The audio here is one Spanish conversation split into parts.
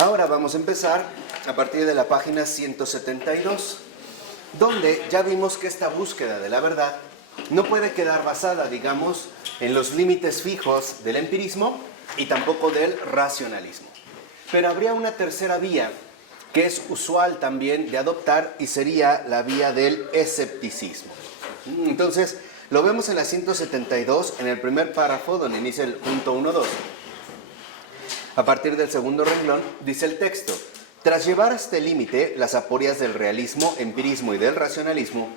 Ahora vamos a empezar a partir de la página 172, donde ya vimos que esta búsqueda de la verdad no puede quedar basada, digamos, en los límites fijos del empirismo y tampoco del racionalismo. Pero habría una tercera vía que es usual también de adoptar y sería la vía del escepticismo. Entonces, lo vemos en la 172, en el primer párrafo, donde inicia el punto 1.2. A partir del segundo renglón, dice el texto: tras llevar a este límite las aporias del realismo, empirismo y del racionalismo,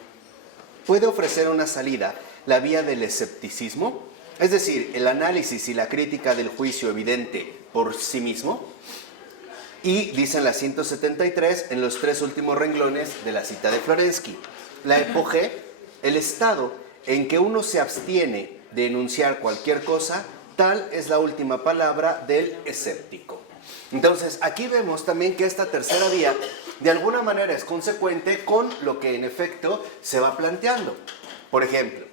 ¿puede ofrecer una salida la vía del escepticismo? Es decir, el análisis y la crítica del juicio evidente por sí mismo. Y dice en la 173, en los tres últimos renglones de la cita de Florensky: la epogé, el estado en que uno se abstiene de enunciar cualquier cosa, tal es la última palabra del escéptico. Entonces, aquí vemos también que esta tercera vía de alguna manera es consecuente con lo que en efecto se va planteando. Por ejemplo,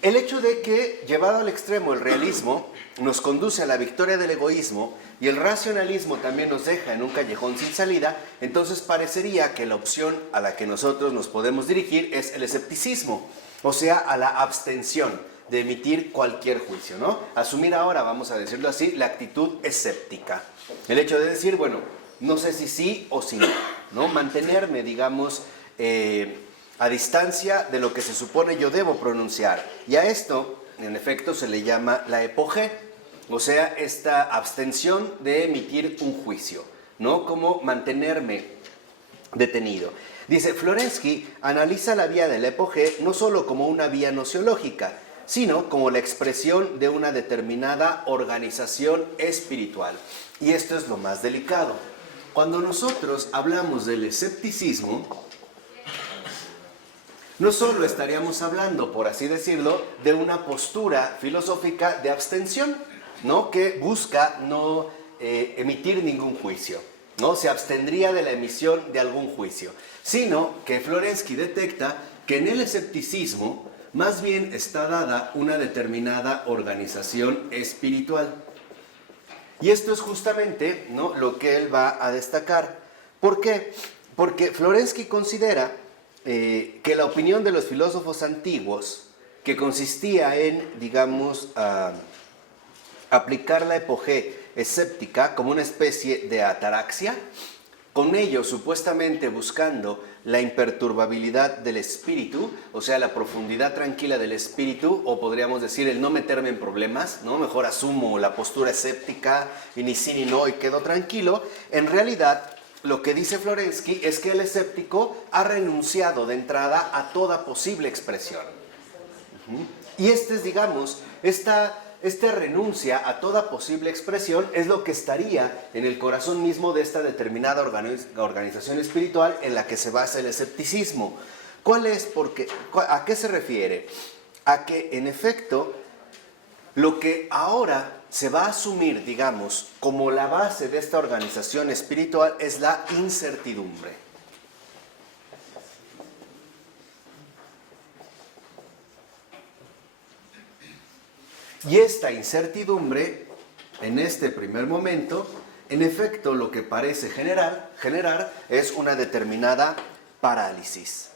el hecho de que, llevado al extremo, el realismo nos conduce a la victoria del egoísmo y el racionalismo también nos deja en un callejón sin salida, entonces parecería que la opción a la que nosotros nos podemos dirigir es el escepticismo, o sea, a la abstención de emitir cualquier juicio, ¿no? Asumir ahora, vamos a decirlo así, la actitud escéptica. El hecho de decir, bueno, no sé si sí o si no, ¿no? Mantenerme, digamos, a distancia de lo que se supone yo debo pronunciar. Y a esto, en efecto, se le llama la epogé, o sea, esta abstención de emitir un juicio, ¿no? Como mantenerme detenido. Dice, Florensky analiza la vía del epogé no solo como una vía nociológica, sino como la expresión de una determinada organización espiritual. Y esto es lo más delicado. Cuando nosotros hablamos del escepticismo, no solo estaríamos hablando, por así decirlo, de una postura filosófica de abstención, ¿no? Que busca no emitir ningún juicio, ¿no? Se abstendría de la emisión de algún juicio, sino que Florensky detecta que en el escepticismo más bien está dada una determinada organización espiritual. Y esto es justamente, ¿no?, lo que él va a destacar. ¿Por qué? Porque Florensky considera que la opinión de los filósofos antiguos, que consistía en, digamos, aplicar la epogé escéptica como una especie de ataraxia, con ello supuestamente buscando la imperturbabilidad del espíritu, o sea, la profundidad tranquila del espíritu, o podríamos decir el no meterme en problemas, ¿no? Mejor asumo la postura escéptica y ni sí ni no y quedo tranquilo. En realidad, lo que dice Florensky es que el escéptico ha renunciado de entrada a toda posible expresión. Y este es, digamos, esta renuncia a toda posible expresión es lo que estaría en el corazón mismo de esta determinada organización espiritual en la que se basa el escepticismo. ¿Cuál es? ¿A qué se refiere? A que, en efecto, lo que ahora se va a asumir, digamos, como la base de esta organización espiritual es la incertidumbre. Y esta incertidumbre, en este primer momento, en efecto lo que parece generar es una determinada parálisis.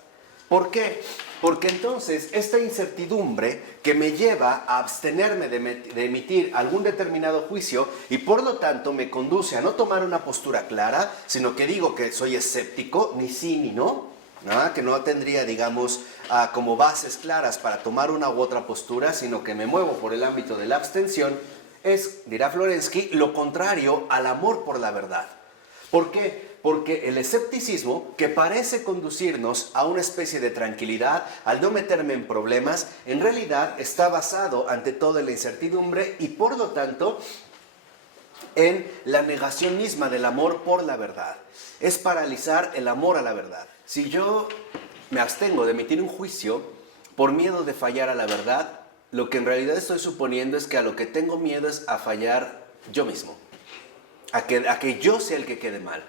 ¿Por qué? Porque entonces esta incertidumbre que me lleva a abstenerme de emitir algún determinado juicio y por lo tanto me conduce a no tomar una postura clara, sino que digo que soy escéptico, ni sí ni no, ¿no? Que no tendría, digamos, como bases claras para tomar una u otra postura, sino que me muevo por el ámbito de la abstención, es, dirá Florensky, lo contrario al amor por la verdad. ¿Por qué? Porque el escepticismo, que parece conducirnos a una especie de tranquilidad, al no meterme en problemas, en realidad está basado ante todo en la incertidumbre y por lo tanto en la negación misma del amor por la verdad. Es paralizar el amor a la verdad. Si yo me abstengo de emitir un juicio por miedo de fallar a la verdad, lo que en realidad estoy suponiendo es que a lo que tengo miedo es a fallar yo mismo, a que yo sea el que quede mal.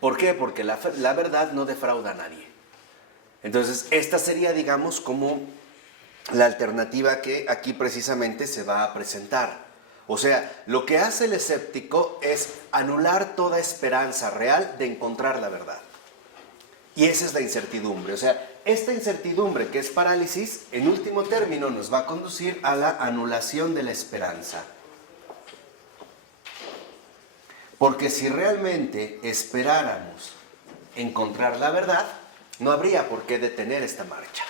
¿Por qué? Porque la verdad no defrauda a nadie. Entonces, esta sería, digamos, como la alternativa que aquí precisamente se va a presentar. O sea, lo que hace el escéptico es anular toda esperanza real de encontrar la verdad. Y esa es la incertidumbre. O sea, esta incertidumbre que es parálisis, en último término nos va a conducir a la anulación de la esperanza. Porque si realmente esperáramos encontrar la verdad, no habría por qué detener esta marcha,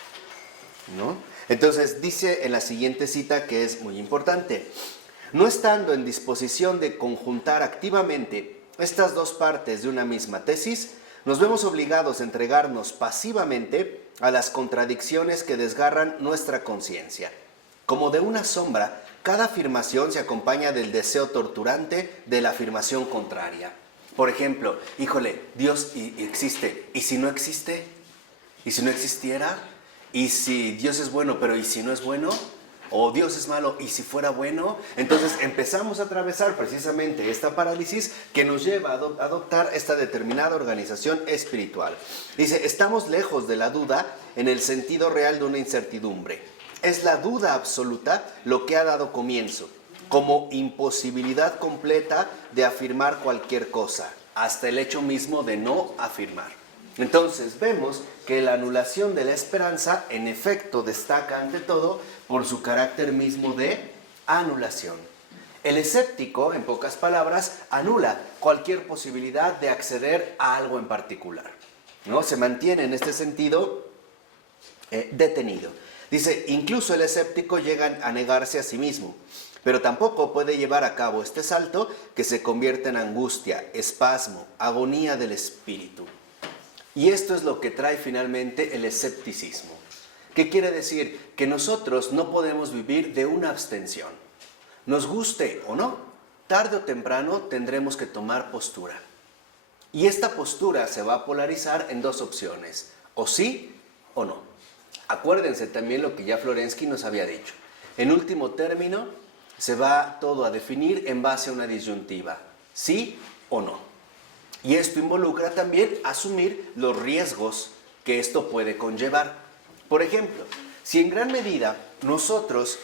¿no? Entonces dice en la siguiente cita, que es muy importante: no estando en disposición de conjuntar activamente estas dos partes de una misma tesis, nos vemos obligados a entregarnos pasivamente a las contradicciones que desgarran nuestra conciencia. Como de una sombra, cada afirmación se acompaña del deseo torturante de la afirmación contraria. Por ejemplo, híjole, Dios existe. ¿Y si no existe? ¿Y si no existiera? ¿Y si Dios es bueno, pero ¿y si no es bueno? ¿O Dios es malo, y si fuera bueno? Entonces empezamos a atravesar precisamente esta parálisis que nos lleva a adoptar esta determinada organización espiritual. Dice, estamos lejos de la duda en el sentido real de una incertidumbre. Es la duda absoluta lo que ha dado comienzo, como imposibilidad completa de afirmar cualquier cosa, hasta el hecho mismo de no afirmar. Entonces vemos que la anulación de la esperanza en efecto destaca ante todo por su carácter mismo de anulación. El escéptico, en pocas palabras, anula cualquier posibilidad de acceder a algo en particular, ¿no? Se mantiene en este sentido detenido. Dice, incluso el escéptico llega a negarse a sí mismo, pero tampoco puede llevar a cabo este salto que se convierte en angustia, espasmo, agonía del espíritu. Y esto es lo que trae finalmente el escepticismo. ¿Qué quiere decir? Que nosotros no podemos vivir de una abstención. Nos guste o no, tarde o temprano tendremos que tomar postura. Y esta postura se va a polarizar en dos opciones, o sí o no. Acuérdense también lo que ya Florensky nos había dicho. En último término, se va todo a definir en base a una disyuntiva, sí o no. Y esto involucra también asumir los riesgos que esto puede conllevar. Por ejemplo, si en gran medida nosotros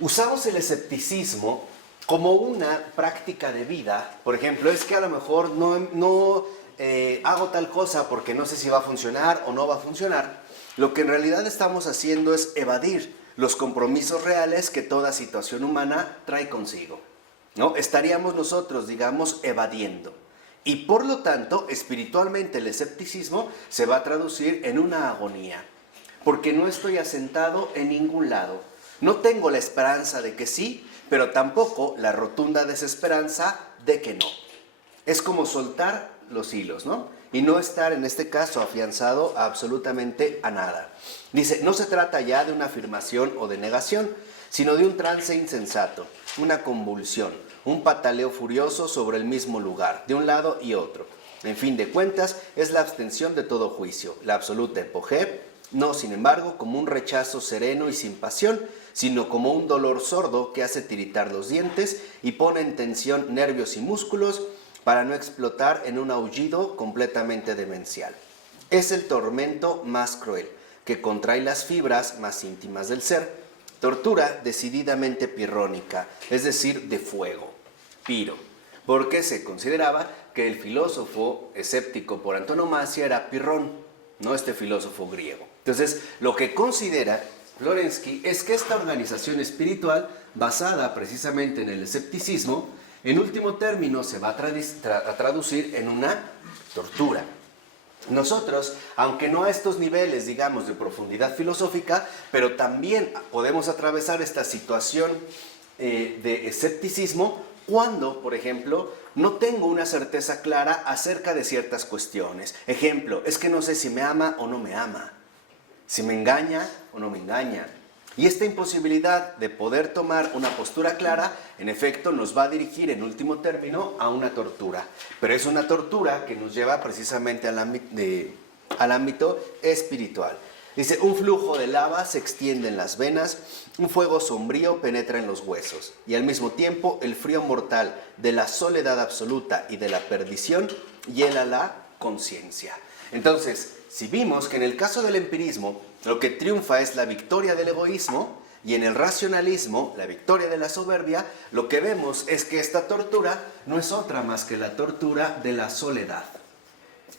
usamos el escepticismo como una práctica de vida, por ejemplo, es que a lo mejor no hago tal cosa porque no sé si va a funcionar o no va a funcionar, lo que en realidad estamos haciendo es evadir los compromisos reales que toda situación humana trae consigo, ¿no? Estaríamos nosotros, digamos, evadiendo. Y por lo tanto, espiritualmente el escepticismo se va a traducir en una agonía, porque no estoy asentado en ningún lado. No tengo la esperanza de que sí, pero tampoco la rotunda desesperanza de que no. Es como soltar los hilos, ¿no? Y no estar en este caso afianzado absolutamente a nada. Dice, no se trata ya de una afirmación o de negación, sino de un trance insensato, una convulsión, un pataleo furioso sobre el mismo lugar, de un lado y otro. En fin de cuentas, es la abstención de todo juicio, la absoluta epogé, no, sin embargo, como un rechazo sereno y sin pasión, sino como un dolor sordo que hace tiritar los dientes y pone en tensión nervios y músculos para no explotar en un aullido completamente demencial. Es el tormento más cruel, que contrae las fibras más íntimas del ser, tortura decididamente pirrónica, es decir, de fuego, piro, porque se consideraba que el filósofo escéptico por antonomasia era Pirrón, no este filósofo griego. Entonces, lo que considera Florensky es que esta organización espiritual, basada precisamente en el escepticismo, en último término se va a traducir en una tortura. Nosotros, aunque no a estos niveles, digamos, de profundidad filosófica, pero también podemos atravesar esta situación de escepticismo cuando, por ejemplo, no tengo una certeza clara acerca de ciertas cuestiones. Ejemplo, es que no sé si me ama o no me ama, si me engaña o no me engaña. Y esta imposibilidad de poder tomar una postura clara, en efecto, nos va a dirigir en último término a una tortura. Pero es una tortura que nos lleva precisamente al ámbito espiritual. Dice, un flujo de lava se extiende en las venas, un fuego sombrío penetra en los huesos, y al mismo tiempo el frío mortal de la soledad absoluta y de la perdición hiela la conciencia. Entonces, si vimos que en el caso del empirismo lo que triunfa es la victoria del egoísmo, Y en el racionalismo, la victoria de la soberbia, lo que vemos es que esta tortura no es otra más que la tortura de la soledad.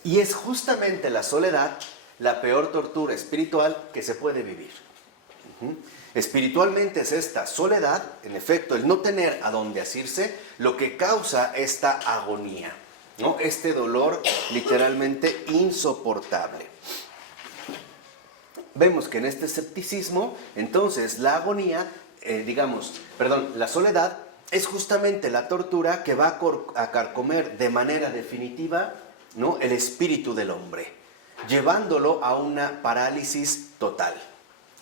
Y es justamente la soledad la peor tortura espiritual que se puede vivir. Espiritualmente es esta soledad, en efecto, el no tener a dónde asirse, lo que causa esta agonía, ¿no? Este dolor literalmente insoportable. Vemos que en este escepticismo, entonces, la agonía, la soledad, es justamente la tortura que va a carcomer de manera definitiva, ¿no?, el espíritu del hombre, llevándolo a una parálisis total.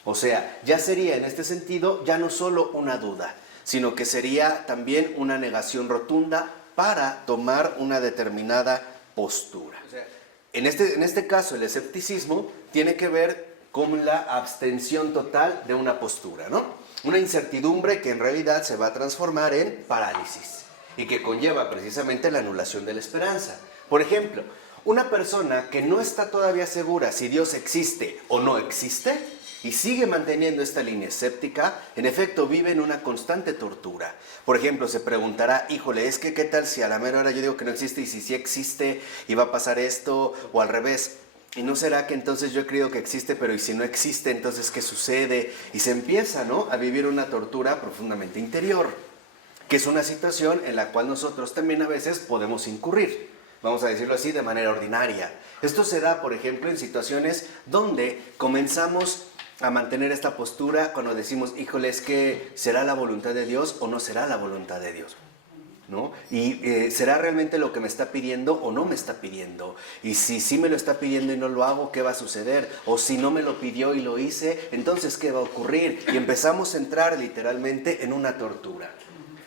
O sea, ya sería en este sentido ya no solo una duda, sino que sería también una negación rotunda para tomar una determinada postura. O sea, en este caso el escepticismo tiene que ver con la abstención total de una postura, ¿no? Una incertidumbre que en realidad se va a transformar en parálisis y que conlleva precisamente la anulación de la esperanza. Por ejemplo, una persona que no está todavía segura si Dios existe o no existe y sigue manteniendo esta línea escéptica, en efecto vive en una constante tortura. Por ejemplo, se preguntará, híjole, es que ¿qué tal si a la mera hora yo digo que no existe y si sí existe y va a pasar esto? O al revés, ¿y no será que entonces yo he creído que existe, pero y si no existe, entonces qué sucede? Y se empieza, ¿no?, a vivir una tortura profundamente interior, que es una situación en la cual nosotros también a veces podemos incurrir, vamos a decirlo así, de manera ordinaria. Esto se da, por ejemplo, en situaciones donde comenzamos a mantener esta postura cuando decimos, híjole, es que ¿será la voluntad de Dios o no será la voluntad de Dios? ¿No? Y ¿será realmente lo que me está pidiendo o no me está pidiendo? Y si sí me lo está pidiendo y no lo hago, ¿qué va a suceder? O si no me lo pidió y lo hice, entonces ¿qué va a ocurrir? Y empezamos a entrar literalmente en una tortura.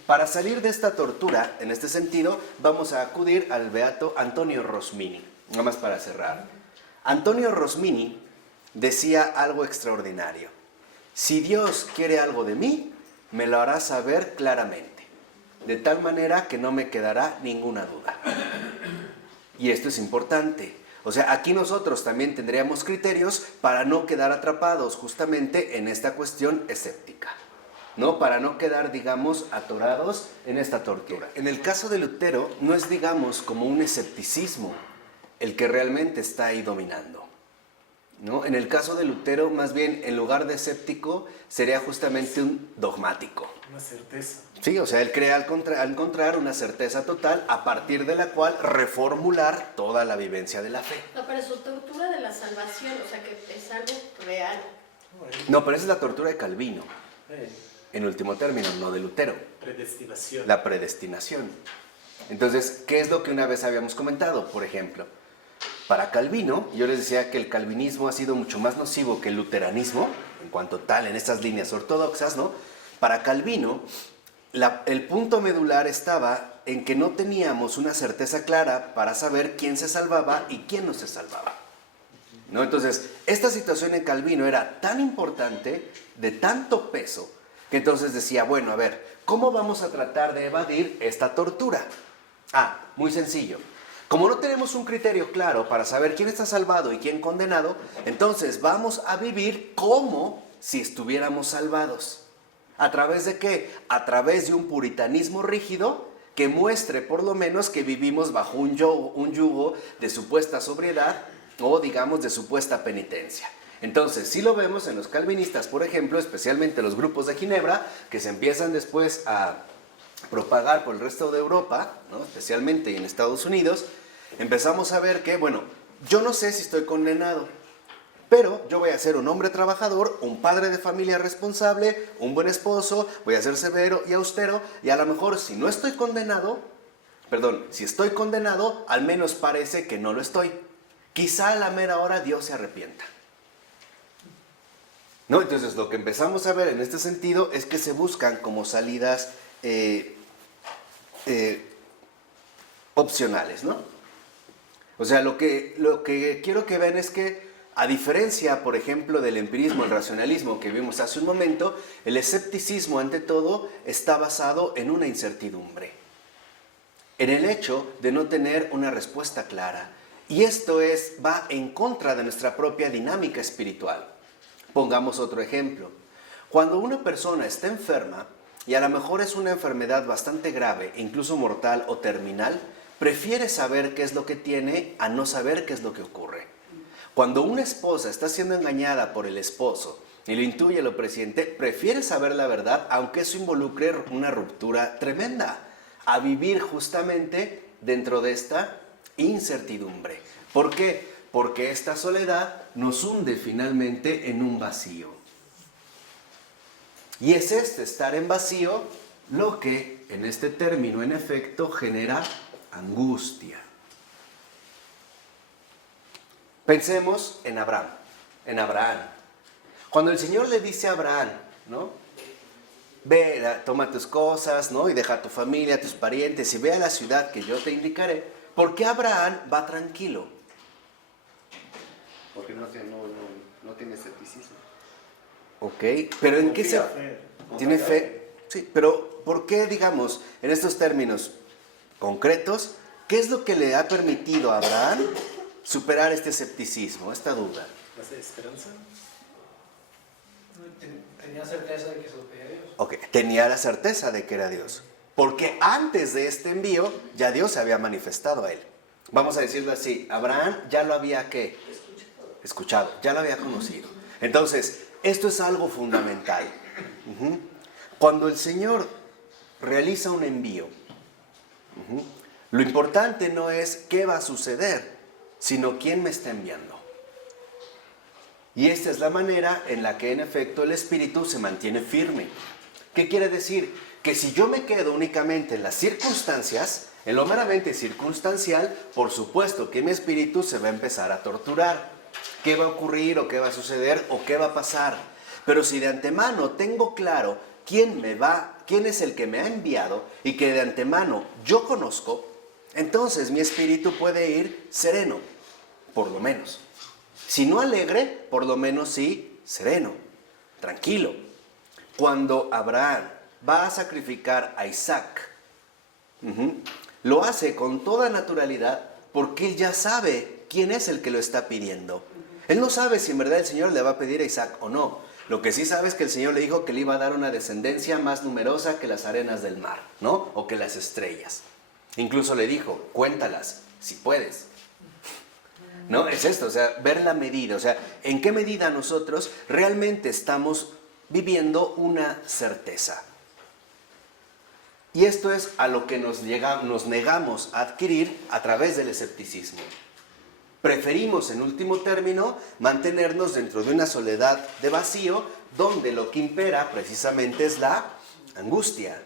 Para salir de esta tortura, en este sentido, vamos a acudir al beato Antonio Rosmini. Nada más para cerrar. Antonio Rosmini decía algo extraordinario. Si Dios quiere algo de mí, me lo hará saber claramente, de tal manera que no me quedará ninguna duda. Y esto es importante. O sea, aquí nosotros también tendríamos criterios para no quedar atrapados justamente en esta cuestión escéptica, ¿no? Para no quedar, digamos, atorados en esta tortura. En el caso de Lutero, no es, digamos, como un escepticismo el que realmente está ahí dominando, ¿no? En el caso de Lutero, más bien, en lugar de escéptico, sería justamente un dogmático. Una certeza. Sí, o sea, él cree al encontrar una certeza total a partir de la cual reformular toda la vivencia de la fe. No, pero su tortura de la salvación, o sea, que es algo real. No, pero esa es la tortura de Calvino, en último término, no de Lutero. Predestinación. La predestinación. Entonces, ¿qué es lo que una vez habíamos comentado? Por ejemplo, para Calvino, yo les decía que el calvinismo ha sido mucho más nocivo que el luteranismo, en cuanto tal, en estas líneas ortodoxas, ¿no? Para Calvino, el punto medular estaba en que no teníamos una certeza clara para saber quién se salvaba y quién no se salvaba, ¿no? Entonces, esta situación en Calvino era tan importante, de tanto peso, que entonces decía, bueno, a ver, ¿cómo vamos a tratar de evadir esta tortura? Ah, muy sencillo. Como no tenemos un criterio claro para saber quién está salvado y quién condenado, entonces vamos a vivir como si estuviéramos salvados. ¿A través de qué? A través de un puritanismo rígido que muestre por lo menos que vivimos bajo un yugo de supuesta sobriedad o, digamos, de supuesta penitencia. Entonces, sí lo vemos en los calvinistas, por ejemplo, especialmente los grupos de Ginebra, que se empiezan después a propagar por el resto de Europa, ¿no?, especialmente en Estados Unidos. Empezamos a ver que, bueno, yo no sé si estoy condenado, pero yo voy a ser un hombre trabajador, un padre de familia responsable, un buen esposo, voy a ser severo y austero, y a lo mejor si no estoy condenado, si estoy condenado, al menos parece que no lo estoy. Quizá a la mera hora Dios se arrepienta, ¿no? Entonces lo que empezamos a ver en este sentido es que se buscan como salidas opcionales, ¿no? O sea, lo que quiero que vean es que, a diferencia, por ejemplo, del empirismo, el racionalismo que vimos hace un momento, el escepticismo, ante todo, está basado en una incertidumbre, en el hecho de no tener una respuesta clara. Y esto va en contra de nuestra propia dinámica espiritual. Pongamos otro ejemplo. Cuando una persona está enferma, y a lo mejor es una enfermedad bastante grave, incluso mortal o terminal, prefiere saber qué es lo que tiene a no saber qué es lo que ocurre. Cuando una esposa está siendo engañada por el esposo y lo intuye, lo presiente, prefiere saber la verdad, aunque eso involucre una ruptura tremenda, a vivir justamente dentro de esta incertidumbre. ¿Por qué? Porque esta soledad nos hunde finalmente en un vacío. Y es este estar en vacío lo que en este término, en efecto, genera angustia. Pensemos en Abraham. En Abraham. Cuando el Señor le dice a Abraham, ¿no? Ve, toma tus cosas, ¿no? Y deja a tu familia, a tus parientes y ve a la ciudad que yo te indicaré. ¿Por qué Abraham va tranquilo? Porque no tiene escepticismo. Ok, pero ¿en qué se...? Confía, ¿Tiene fe? Sí, pero ¿por qué, digamos, en estos términos concretos, qué es lo que le ha permitido a Abraham superar este escepticismo, esta duda? ¿Más de esperanza? Tenía certeza de que se lo pedía a Dios. Ok, tenía la certeza de que era Dios, porque antes de este envío ya Dios se había manifestado a él. Vamos a decirlo así, Abraham ya lo había, ¿qué? Escuchado, ya lo había conocido. Entonces, esto es algo fundamental. Cuando el Señor realiza un envío, lo importante no es qué va a suceder, sino quién me está enviando. Y esta es la manera en la que en efecto el espíritu se mantiene firme. ¿Qué quiere decir? Que si yo me quedo únicamente en las circunstancias, en lo meramente circunstancial, por supuesto que mi espíritu se va a empezar a torturar. ¿Qué va a ocurrir o qué va a suceder o qué va a pasar? Pero si de antemano tengo claro quién es el que me ha enviado y que de antemano yo conozco, entonces mi espíritu puede ir sereno, por lo menos. Si no alegre, por lo menos sí sereno, tranquilo. Cuando Abraham va a sacrificar a Isaac, lo hace con toda naturalidad porque él ya sabe quién es el que lo está pidiendo. Él no sabe si en verdad el Señor le va a pedir a Isaac o no. Lo que sí sabe es que el Señor le dijo que le iba a dar una descendencia más numerosa que las arenas del mar, ¿no? O que las estrellas. Incluso le dijo, cuéntalas, si puedes. ¿No? Es esto, o sea, ver la medida, o sea, en qué medida nosotros realmente estamos viviendo una certeza. Y esto es a lo que nos negamos a adquirir a través del escepticismo. Preferimos, en último término, mantenernos dentro de una soledad de vacío, donde lo que impera precisamente es la angustia.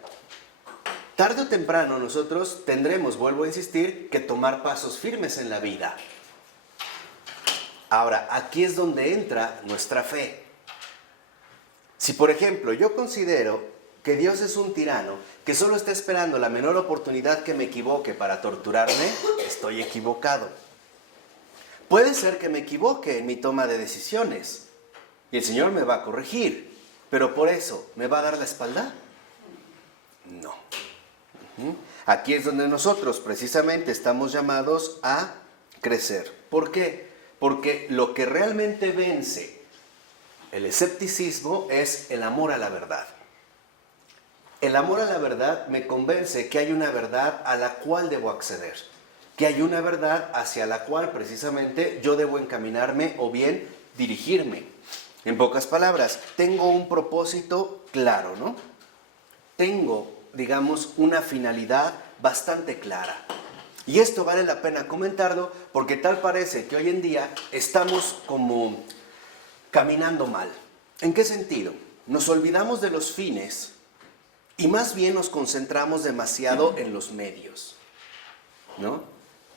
Tarde o temprano nosotros tendremos, vuelvo a insistir, que tomar pasos firmes en la vida. Ahora, aquí es donde entra nuestra fe. Si, por ejemplo, yo considero que Dios es un tirano, que solo está esperando la menor oportunidad que me equivoque para torturarme, estoy equivocado. Puede ser que me equivoque en mi toma de decisiones y el Señor me va a corregir, pero por eso, ¿me va a dar la espalda? No. Aquí es donde nosotros precisamente estamos llamados a crecer. ¿Por qué? Porque lo que realmente vence el escepticismo es el amor a la verdad. El amor a la verdad me convence que hay una verdad a la cual debo acceder, que hay una verdad hacia la cual precisamente yo debo encaminarme o bien dirigirme. En pocas palabras, tengo un propósito claro, ¿no? Tengo, digamos, una finalidad bastante clara. Y esto vale la pena comentarlo porque tal parece que hoy en día estamos como caminando mal. ¿En qué sentido? Nos olvidamos de los fines y más bien nos concentramos demasiado en los medios, ¿no?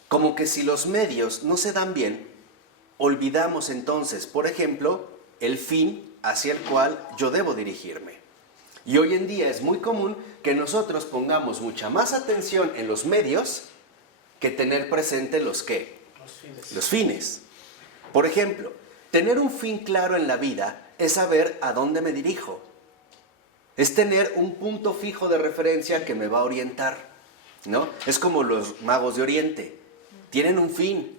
Como que si los medios no se dan bien, olvidamos entonces, por ejemplo, el fin hacia el cual yo debo dirigirme. Y hoy en día es muy común que nosotros pongamos mucha más atención en los medios que tener presente los ¿qué? Los fines. Por ejemplo, tener un fin claro en la vida es saber a dónde me dirijo. Es tener un punto fijo de referencia que me va a orientar, ¿no? Es como los magos de Oriente. Tienen un fin,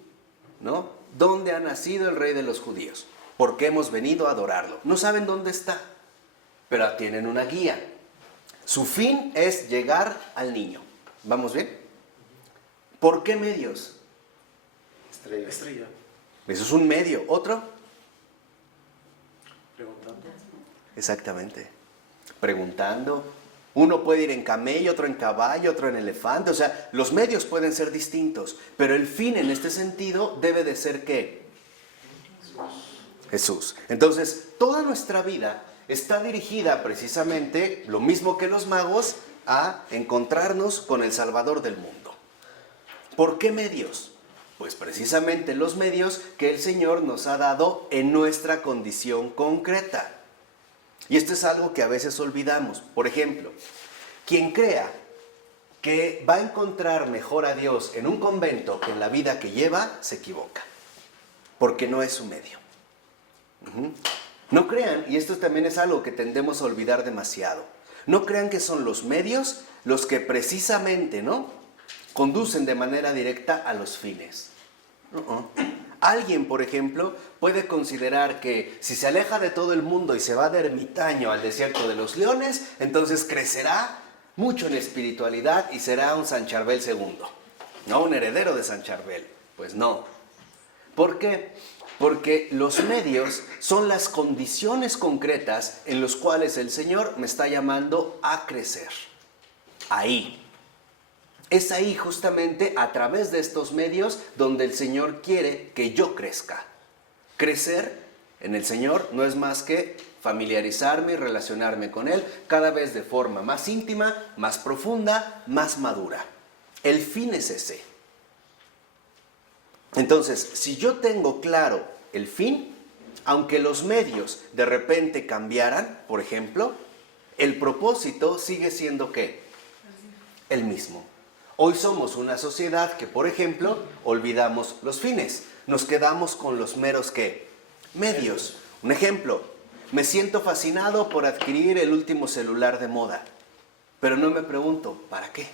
¿no? ¿Dónde ha nacido el rey de los judíos? ¿Por qué hemos venido a adorarlo? No saben dónde está. pero tienen una guía. Su fin es llegar al niño. ¿Vamos bien? ¿Por qué medios? Estrella. Estrella. Eso es un medio. ¿Otro? Preguntando. Exactamente. Preguntando. Uno puede ir en camello, otro en caballo, otro en elefante. O sea, los medios pueden ser distintos, pero el fin en este sentido debe de ser ¿qué? Jesús. Entonces, toda nuestra vida está dirigida precisamente, lo mismo que los magos, a encontrarnos con el Salvador del mundo. ¿Por qué medios? Pues precisamente los medios que el Señor nos ha dado en nuestra condición concreta. Y esto es algo que a veces olvidamos. Por ejemplo, quien crea que va a encontrar mejor a Dios en un convento que en la vida que lleva, se equivoca. Porque no es su medio. No crean, y esto también es algo que tendemos a olvidar demasiado, no crean que son los medios los que precisamente, ¿no?, conducen de manera directa a los fines. Alguien, por ejemplo, puede considerar que si se aleja de todo el mundo y se va de ermitaño al desierto de los leones, entonces crecerá mucho en espiritualidad y será un San Charbel II, ¿no?, un heredero de San Charbel. Pues no. ¿Por qué? Porque los medios son las condiciones concretas en las cuales el Señor me está llamando a crecer. Ahí. Es ahí justamente a través de estos medios donde el Señor quiere que yo crezca. Crecer en el Señor no es más que familiarizarme y relacionarme con Él cada vez de forma más íntima, más profunda, más madura. El fin es ese. Entonces, si yo tengo claro el fin, aunque los medios de repente cambiaran, por ejemplo, el propósito sigue siendo ¿qué? El mismo. Hoy somos una sociedad que, por ejemplo, olvidamos los fines. Nos quedamos con los meros ¿qué? Medios. Un ejemplo, me siento fascinado por adquirir el último celular de moda, pero no me pregunto, ¿para qué?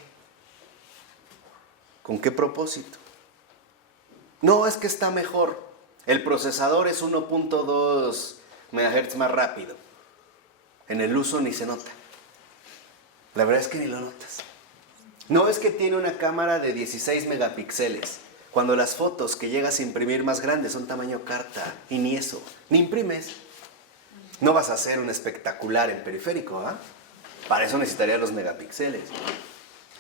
¿Con qué propósito? No, es que está mejor. El procesador es 1.2 MHz más rápido. En el uso ni se nota. La verdad es que ni lo notas. No, es que tiene una cámara de 16 megapíxeles. Cuando las fotos que llegas a imprimir más grandes son tamaño carta. Y ni eso. Ni imprimes. No vas a hacer un espectacular en periférico, ¿ah? Para eso necesitarías los megapíxeles.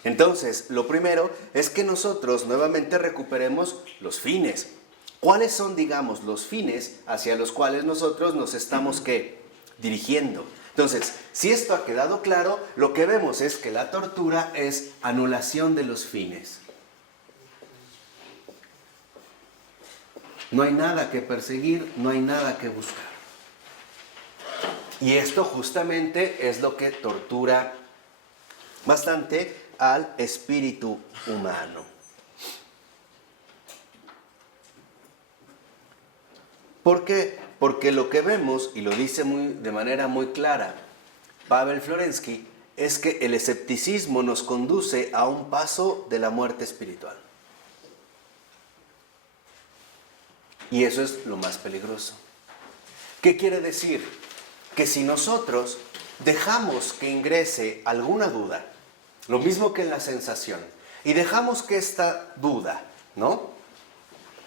Entonces, lo primero es que nosotros nuevamente recuperemos los fines. ¿Cuáles son, digamos, los fines hacia los cuales nosotros nos estamos, ¿qué?, dirigiendo? Entonces, si esto ha quedado claro, lo que vemos es que la tortura es anulación de los fines. No hay nada que perseguir, no hay nada que buscar. Y esto justamente es lo que tortura bastante al espíritu humano. ¿Por qué? Porque lo que vemos, y lo dice de manera muy clara Pavel Florensky, es que el escepticismo nos conduce a un paso de la muerte espiritual. Y eso es lo más peligroso. ¿Qué quiere decir? Que si nosotros dejamos que ingrese alguna duda, lo mismo que en la sensación, y dejamos que esta duda, ¿no?,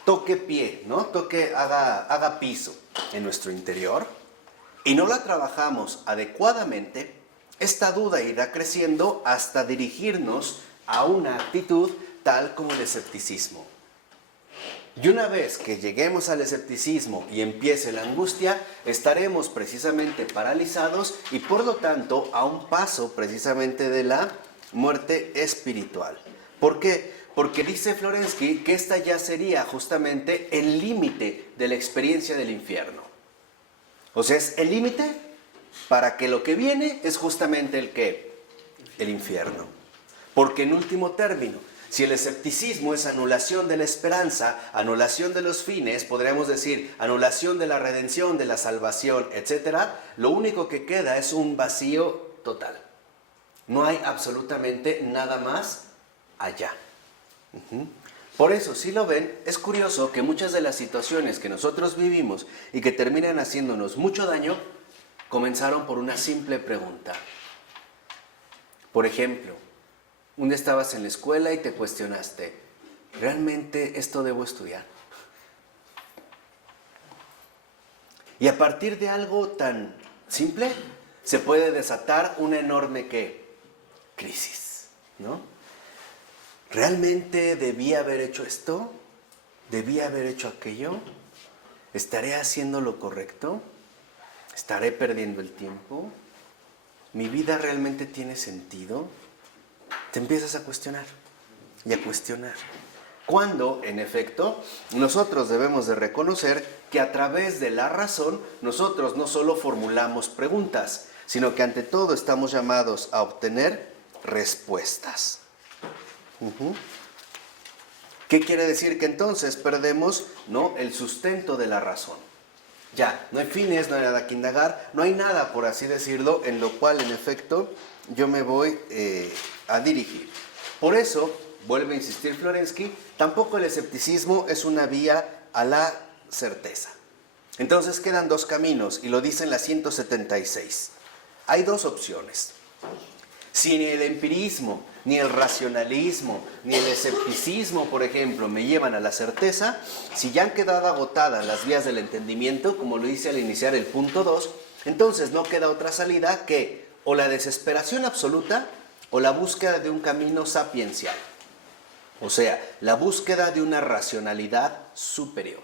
toque pie, ¿no?, haga piso en nuestro interior, y no la trabajamos adecuadamente, esta duda irá creciendo hasta dirigirnos a una actitud tal como el escepticismo. Y una vez que lleguemos al escepticismo y empiece la angustia, estaremos precisamente paralizados y por lo tanto a un paso precisamente de la muerte espiritual. ¿Por qué? Porque dice Florensky que esta ya sería justamente el límite de la experiencia del infierno. O sea, es el límite para que lo que viene es justamente el ¿qué? El infierno. Porque en último término, si el escepticismo es anulación de la esperanza, anulación de los fines, podríamos decir anulación de la redención, de la salvación, etc., lo único que queda es un vacío total. No hay absolutamente nada más allá. Por eso, si lo ven, es curioso que muchas de las situaciones que nosotros vivimos y que terminan haciéndonos mucho daño, comenzaron por una simple pregunta. Por ejemplo, un día estabas en la escuela y te cuestionaste, ¿realmente esto debo estudiar? Y a partir de algo tan simple, se puede desatar una enorme ¿qué? Crisis, ¿no? ¿Realmente debí haber hecho esto? ¿Debí haber hecho aquello? ¿Estaré haciendo lo correcto? ¿Estaré perdiendo el tiempo? ¿Mi vida realmente tiene sentido? Te empiezas a cuestionar y a cuestionar. Cuando, en efecto, nosotros debemos de reconocer que a través de la razón, nosotros no solo formulamos preguntas, sino que ante todo estamos llamados a obtener respuestas. ¿Qué quiere decir? Que entonces perdemos, ¿no?, el sustento de la razón. Ya, no hay fines, no hay nada que indagar, no hay nada, por así decirlo, en lo cual, en efecto, yo me voy a dirigir. Por eso, vuelve a insistir Florensky, tampoco el escepticismo es una vía a la certeza. Entonces quedan dos caminos, y lo dice en la 176. Hay dos opciones. Si ni el empirismo, ni el racionalismo, ni el escepticismo, por ejemplo, me llevan a la certeza, si ya han quedado agotadas las vías del entendimiento, como lo dice al iniciar el punto 2, entonces no queda otra salida que o la desesperación absoluta o la búsqueda de un camino sapiencial. O sea, la búsqueda de una racionalidad superior.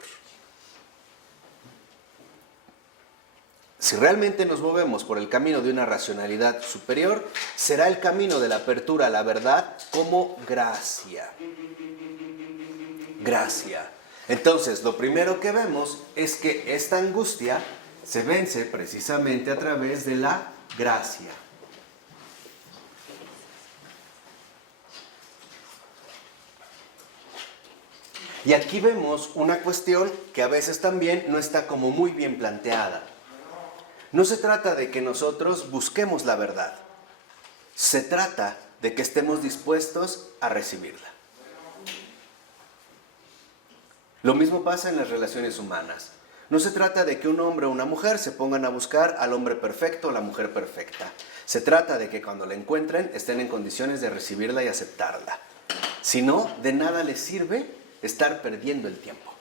Si realmente nos movemos por el camino de una racionalidad superior, será el camino de la apertura a la verdad como gracia. Gracia. Entonces, lo primero que vemos es que esta angustia se vence precisamente a través de la gracia. Y aquí vemos una cuestión que a veces también no está como muy bien planteada. No se trata de que nosotros busquemos la verdad. Se trata de que estemos dispuestos a recibirla. Lo mismo pasa en las relaciones humanas. No se trata de que un hombre o una mujer se pongan a buscar al hombre perfecto o la mujer perfecta. Se trata de que cuando la encuentren estén en condiciones de recibirla y aceptarla. Si no, de nada les sirve estar perdiendo el tiempo.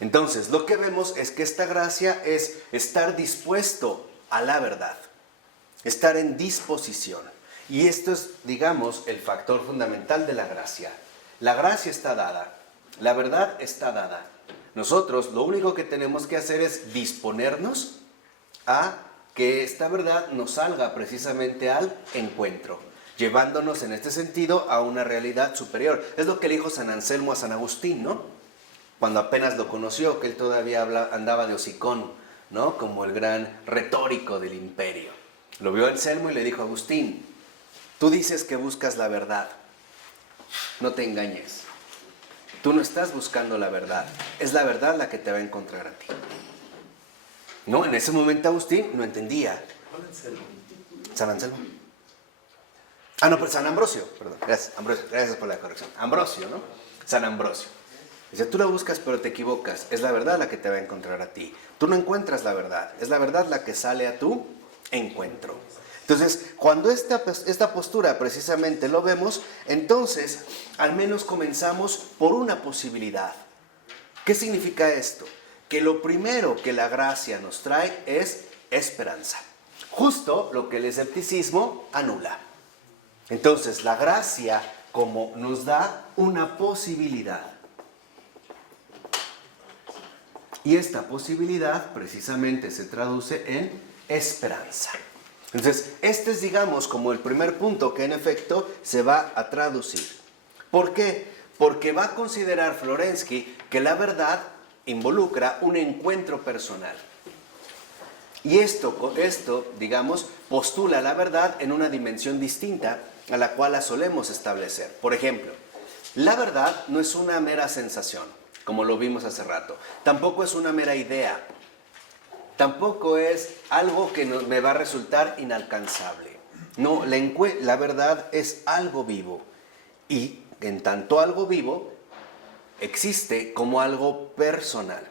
Entonces, lo que vemos es que esta gracia es estar dispuesto a la verdad, estar en disposición. Y esto es, digamos, el factor fundamental de la gracia. La gracia está dada, la verdad está dada. Nosotros lo único que tenemos que hacer es disponernos a que esta verdad nos salga precisamente al encuentro, llevándonos en este sentido a una realidad superior. Es lo que le dijo San Anselmo a San Agustín, ¿no? Cuando apenas lo conoció, que él todavía andaba de hocicón, ¿no?, como el gran retórico del imperio. Lo vio Anselmo y le dijo: Agustín, tú dices que buscas la verdad. No te engañes. Tú no estás buscando la verdad. Es la verdad la que te va a encontrar a ti. No, en ese momento Agustín no entendía. San Anselmo. Ah, no, pero San Ambrosio, perdón. Gracias, Ambrosio, gracias por la corrección. Ambrosio, ¿no? San Ambrosio. Dice, tú la buscas pero te equivocas, es la verdad la que te va a encontrar a ti. Tú no encuentras la verdad, es la verdad la que sale a tu encuentro. Entonces, cuando esta postura precisamente lo vemos, entonces al menos comenzamos por una posibilidad. ¿Qué significa esto? Que lo primero que la gracia nos trae es esperanza. Justo lo que el escepticismo anula. Entonces, la gracia como nos da una posibilidad. Y esta posibilidad precisamente se traduce en esperanza. Entonces, este es, digamos, como el primer punto que en efecto se va a traducir. ¿Por qué? Porque va a considerar Florensky que la verdad involucra un encuentro personal. Y esto, digamos, postula la verdad en una dimensión distinta a la cual la solemos establecer. Por ejemplo, la verdad no es una mera sensación, como lo vimos hace rato. Tampoco es una mera idea. Tampoco es algo que me va a resultar inalcanzable. No, la verdad es algo vivo. Y en tanto algo vivo, existe como algo personal.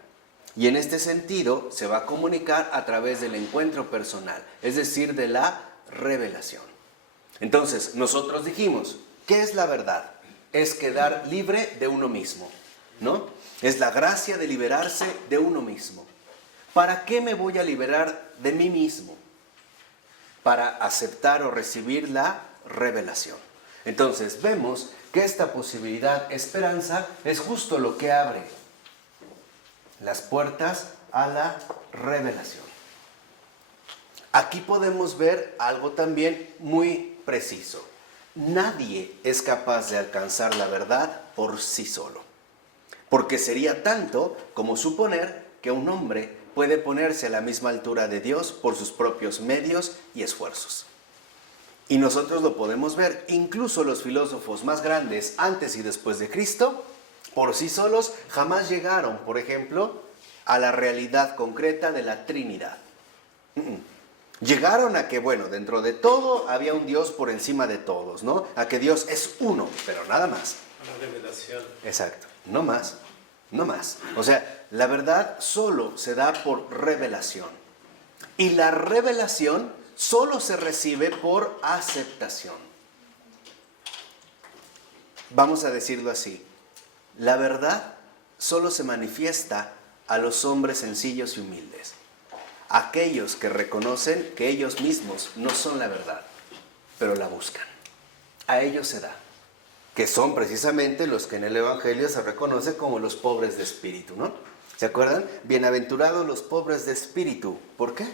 Y en este sentido se va a comunicar a través del encuentro personal, es decir, de la revelación. Entonces, nosotros dijimos, ¿qué es la verdad? Es quedar libre de uno mismo, ¿no? Es la gracia de liberarse de uno mismo. ¿Para qué me voy a liberar de mí mismo? Para aceptar o recibir la revelación. Entonces, vemos que esta posibilidad, esperanza, es justo lo que abre las puertas a la revelación. Aquí podemos ver algo también muy preciso. Nadie es capaz de alcanzar la verdad por sí solo, porque sería tanto como suponer que un hombre puede ponerse a la misma altura de Dios por sus propios medios y esfuerzos. Y nosotros lo podemos ver, incluso los filósofos más grandes antes y después de Cristo, por sí solos jamás llegaron, por ejemplo, a la realidad concreta de la Trinidad. Llegaron a que, bueno, dentro de todo había un Dios por encima de todos, ¿no? A que Dios es uno, pero nada más. Una revelación. Exacto, no más, no más. O sea, la verdad solo se da por revelación. Y la revelación solo se recibe por aceptación. Vamos a decirlo así. La verdad solo se manifiesta a los hombres sencillos y humildes. Aquellos que reconocen que ellos mismos no son la verdad, pero la buscan. A ellos se da. Que son precisamente los que en el Evangelio se reconoce como los pobres de espíritu, ¿no? ¿Se acuerdan? Bienaventurados los pobres de espíritu. ¿Por qué?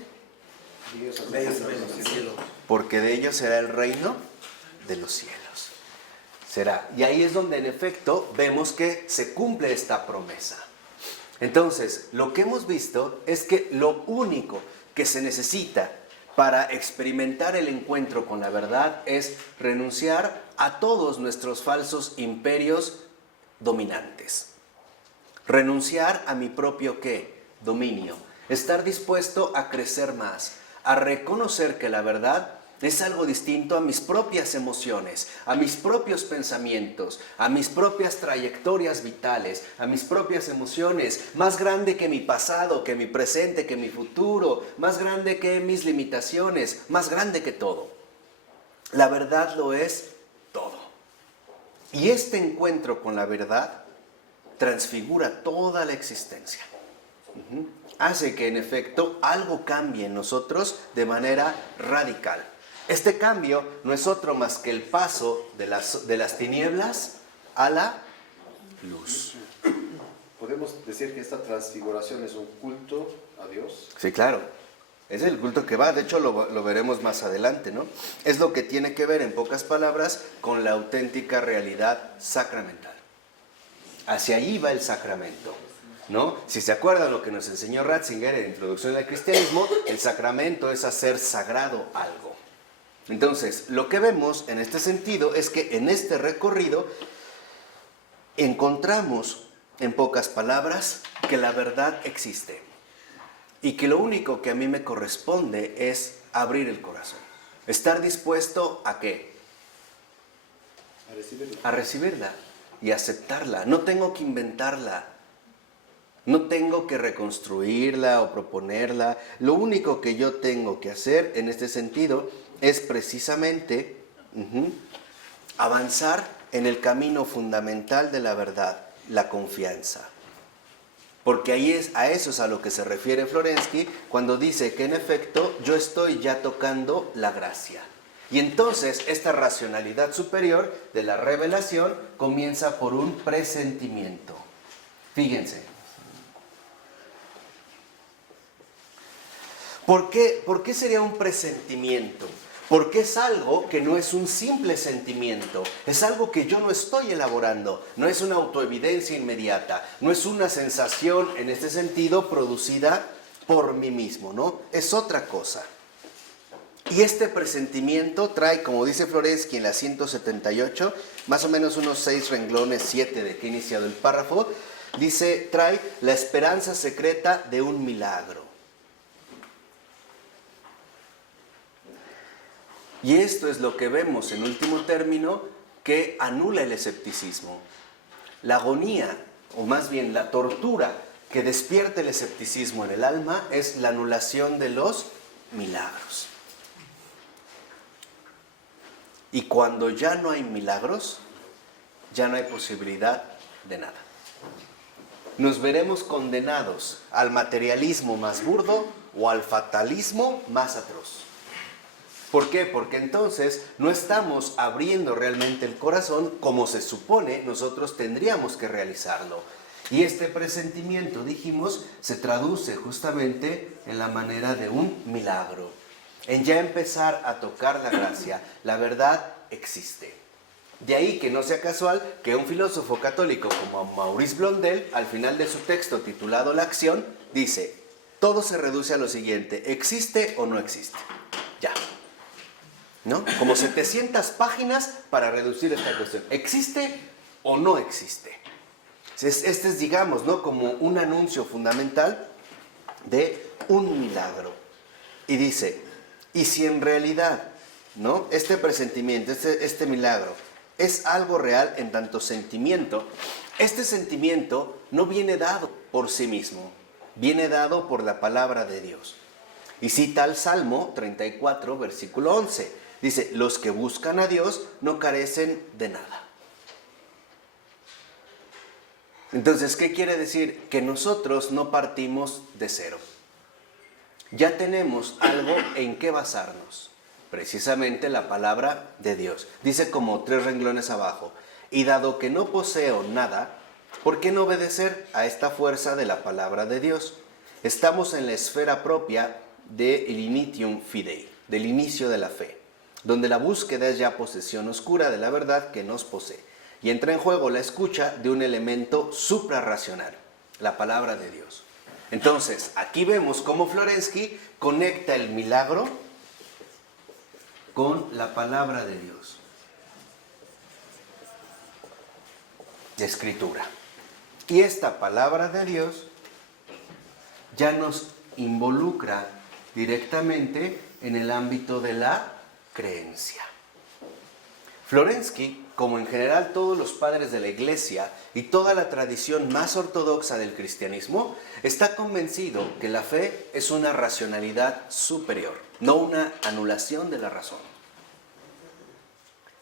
Porque de ellos será el reino de los cielos. Será. Y ahí es donde en efecto vemos que se cumple esta promesa. Entonces, lo que hemos visto es que lo único que se necesita para experimentar el encuentro con la verdad es renunciar a todos nuestros falsos imperios dominantes. Renunciar a mi propio ¿qué? Dominio. Estar dispuesto a crecer más, a reconocer que la verdad es algo distinto a mis propias emociones, a mis propios pensamientos, a mis propias trayectorias vitales, a mis propias emociones, más grande que mi pasado, que mi presente, que mi futuro, más grande que mis limitaciones, más grande que todo. La verdad lo es todo. Y este encuentro con la verdad transfigura toda la existencia. Hace que en efecto algo cambie en nosotros de manera radical. Este cambio no es otro más que el paso de las tinieblas a la luz. ¿Podemos decir que esta transfiguración es un culto a Dios? Sí, claro. Es el culto que va, de hecho lo veremos más adelante, ¿no? Es lo que tiene que ver, en pocas palabras, con la auténtica realidad sacramental. Hacia allí va el sacramento, ¿no? Si se acuerdan lo que nos enseñó Ratzinger en Introducción al Cristianismo, el sacramento es hacer sagrado algo. Entonces, lo que vemos en este sentido es que en este recorrido encontramos, en pocas palabras, que la verdad existe y que lo único que a mí me corresponde es abrir el corazón. Estar dispuesto ¿a qué? A recibirla. A recibirla y aceptarla. No tengo que inventarla. No tengo que reconstruirla o proponerla. Lo único que yo tengo que hacer en este sentido es precisamente avanzar en el camino fundamental de la verdad, la confianza. Porque a eso es a lo que se refiere Florensky cuando dice que en efecto yo estoy ya tocando la gracia. Y entonces esta racionalidad superior de la revelación comienza por un presentimiento. Fíjense. ¿Por qué sería un presentimiento? Porque es algo que no es un simple sentimiento, es algo que yo no estoy elaborando, no es una autoevidencia inmediata, no es una sensación en este sentido producida por mí mismo, ¿no? Es otra cosa. Y este presentimiento trae, como dice Florensky en la 178, más o menos unos 6 renglones, 7 de que he iniciado el párrafo, dice, trae la esperanza secreta de un milagro. Y esto es lo que vemos en último término que anula el escepticismo. La agonía, o más bien la tortura que despierte el escepticismo en el alma es la anulación de los milagros. Y cuando ya no hay milagros, ya no hay posibilidad de nada. Nos veremos condenados al materialismo más burdo o al fatalismo más atroz. ¿Por qué? Porque entonces no estamos abriendo realmente el corazón como se supone nosotros tendríamos que realizarlo. Y este presentimiento, dijimos, se traduce justamente en la manera de un milagro. En ya empezar a tocar la gracia. La verdad existe. De ahí que no sea casual que un filósofo católico como Maurice Blondel, al final de su texto titulado La acción, dice, todo se reduce a lo siguiente, ¿existe o no existe? Ya. ¿No? Como 700 páginas para reducir esta cuestión. ¿Existe o no existe? Este es, digamos, ¿no? Como un anuncio fundamental de un milagro. Y dice, y si en realidad, ¿no? Este presentimiento, este milagro, es algo real en tanto sentimiento, este sentimiento no viene dado por sí mismo, viene dado por la palabra de Dios. Y cita el Salmo 34, versículo 11. Dice, los que buscan a Dios no carecen de nada. Entonces, ¿qué quiere decir? Que nosotros no partimos de cero. Ya tenemos algo en qué basarnos. Precisamente la palabra de Dios. Dice como 3 renglones abajo. Y dado que no poseo nada, ¿por qué no obedecer a esta fuerza de la palabra de Dios? Estamos en la esfera propia del initium fidei, del inicio de la fe, donde la búsqueda es ya posesión oscura de la verdad que nos posee. Y entra en juego la escucha de un elemento suprarracional, la palabra de Dios. Entonces, aquí vemos cómo Florensky conecta el milagro con la palabra de Dios. De escritura. Y esta palabra de Dios ya nos involucra directamente en el ámbito de la creencia. Florensky, como en general todos los padres de la Iglesia y toda la tradición más ortodoxa del cristianismo, está convencido que la fe es una racionalidad superior, no una anulación de la razón.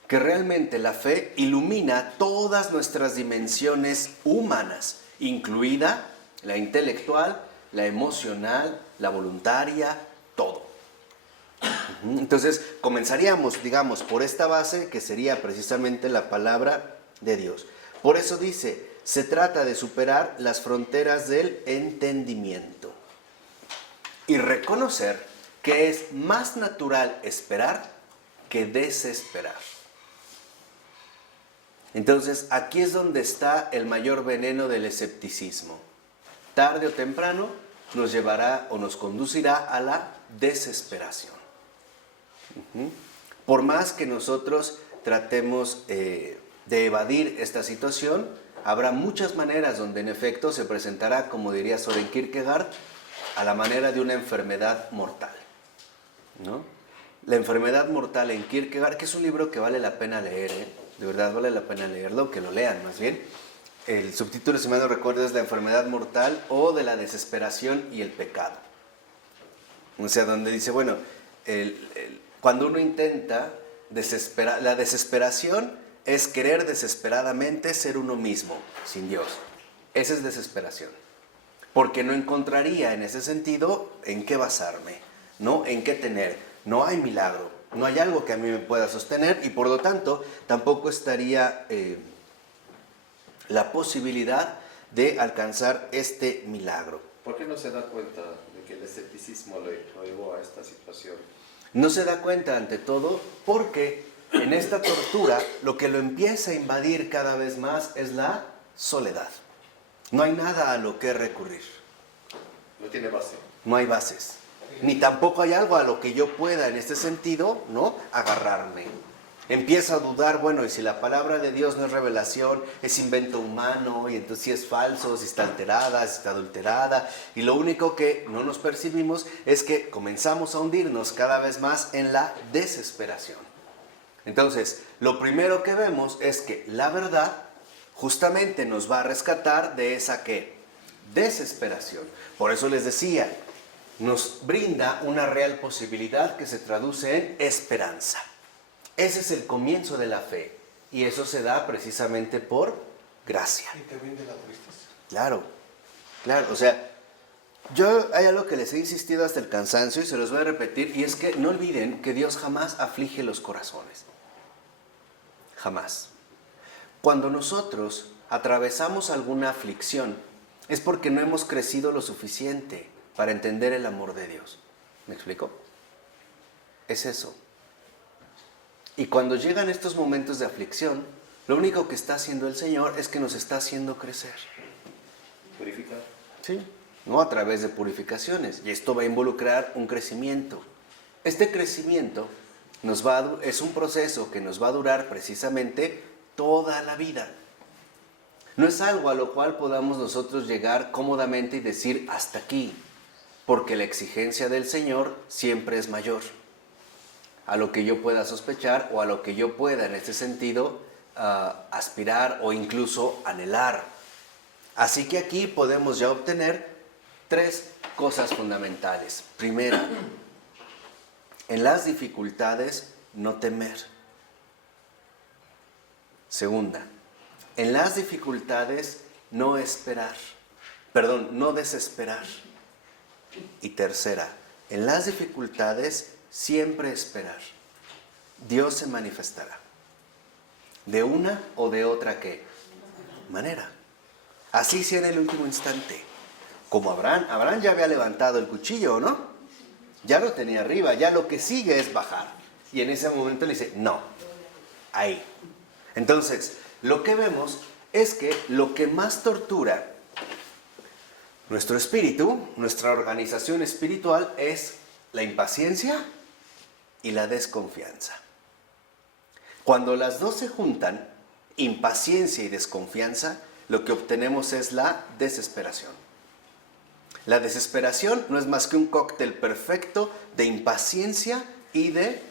Que realmente la fe ilumina todas nuestras dimensiones humanas, incluida la intelectual, la emocional, la voluntaria, todo. Entonces, comenzaríamos, digamos, por esta base que sería precisamente la palabra de Dios. Por eso dice, se trata de superar las fronteras del entendimiento y reconocer que es más natural esperar que desesperar. Entonces, aquí es donde está el mayor veneno del escepticismo. Tarde o temprano nos llevará o nos conducirá a la desesperación. Por más que nosotros tratemos de evadir esta situación, habrá muchas maneras donde en efecto se presentará, como diría Søren Kierkegaard, a la manera de una enfermedad mortal, ¿no? La enfermedad mortal en Kierkegaard, que es un libro que vale la pena leer, de verdad vale la pena leerlo, que lo lean más bien. El subtítulo, si mal no recuerdo, es La enfermedad mortal o de la desesperación y el pecado. O sea, donde dice, bueno, cuando uno intenta desesperar, la desesperación es querer desesperadamente ser uno mismo, sin Dios. Esa es desesperación. Porque no encontraría en ese sentido en qué basarme, ¿no? En qué tener. No hay milagro, no hay algo que a mí me pueda sostener y por lo tanto tampoco estaría la posibilidad de alcanzar este milagro. ¿Por qué no se da cuenta de que el escepticismo lo llevó a esta situación? No se da cuenta ante todo porque en esta tortura lo que lo empieza a invadir cada vez más es la soledad. No hay nada a lo que recurrir. No tiene base. No hay bases. Ni tampoco hay algo a lo que yo pueda en este sentido, ¿no?, agarrarme. Empieza a dudar, bueno, y si la palabra de Dios no es revelación, es invento humano, y entonces si es falso, si está alterada, si está adulterada, y lo único que no nos percibimos es que comenzamos a hundirnos cada vez más en la desesperación. Entonces, lo primero que vemos es que la verdad justamente nos va a rescatar de esa ¿qué? desesperación. Por eso les decía, nos brinda una real posibilidad que se traduce en esperanza. Ese es el comienzo de la fe y eso se da precisamente por gracia. Y también de la tristeza. Claro, claro, o sea, hay algo que les he insistido hasta el cansancio y se los voy a repetir, y es que no olviden que Dios jamás aflige los corazones. Jamás. Cuando nosotros atravesamos alguna aflicción, es porque no hemos crecido lo suficiente para entender el amor de Dios. ¿Me explico? Es eso. Y cuando llegan estos momentos de aflicción, lo único que está haciendo el Señor es que nos está haciendo crecer. Purificar. Sí. No a través de purificaciones. Y esto va a involucrar un crecimiento. Este crecimiento es un proceso que nos va a durar precisamente toda la vida. No es algo a lo cual podamos nosotros llegar cómodamente y decir hasta aquí, porque la exigencia del Señor siempre es mayor a lo que yo pueda sospechar o a lo que yo pueda en este sentido aspirar o incluso anhelar. Así que aquí podemos ya obtener 3 cosas fundamentales. Primera, en las dificultades no temer. Segunda, en las dificultades no desesperar. Y tercera, en las dificultades siempre esperar. Dios se manifestará. De una o de otra ¿qué? Manera. Así sea en el último instante. Como Abraham ya había levantado el cuchillo, ¿no? Ya lo tenía arriba, ya lo que sigue es bajar. Y en ese momento le dice, no, ahí. Entonces, lo que vemos es que lo que más tortura nuestro espíritu, nuestra organización espiritual, es la impaciencia y la desconfianza. Cuando las dos se juntan, impaciencia y desconfianza, lo que obtenemos es la desesperación. La desesperación no es más que un cóctel perfecto de impaciencia y de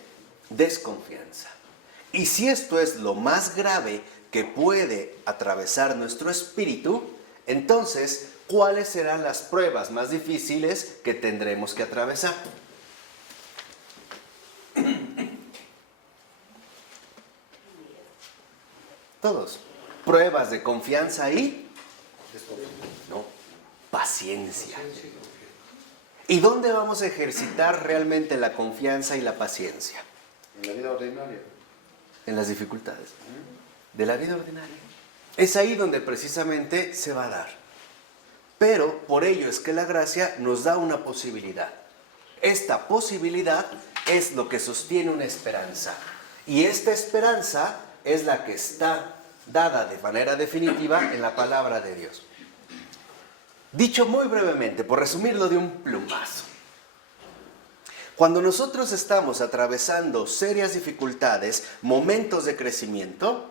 desconfianza. Y si esto es lo más grave que puede atravesar nuestro espíritu, entonces, ¿cuáles serán las pruebas más difíciles que tendremos que atravesar? Todos. Pruebas de confianza y no, paciencia. ¿Y dónde vamos a ejercitar realmente la confianza y la paciencia? En la vida ordinaria. En las dificultades de la vida ordinaria. Es ahí donde precisamente se va a dar. Pero por ello es que la gracia nos da una posibilidad. Esta posibilidad es lo que sostiene una esperanza. Y esta esperanza es la que está dada de manera definitiva en la palabra de Dios. Dicho muy brevemente, por resumirlo de un plumazo. Cuando nosotros estamos atravesando serias dificultades, momentos de crecimiento,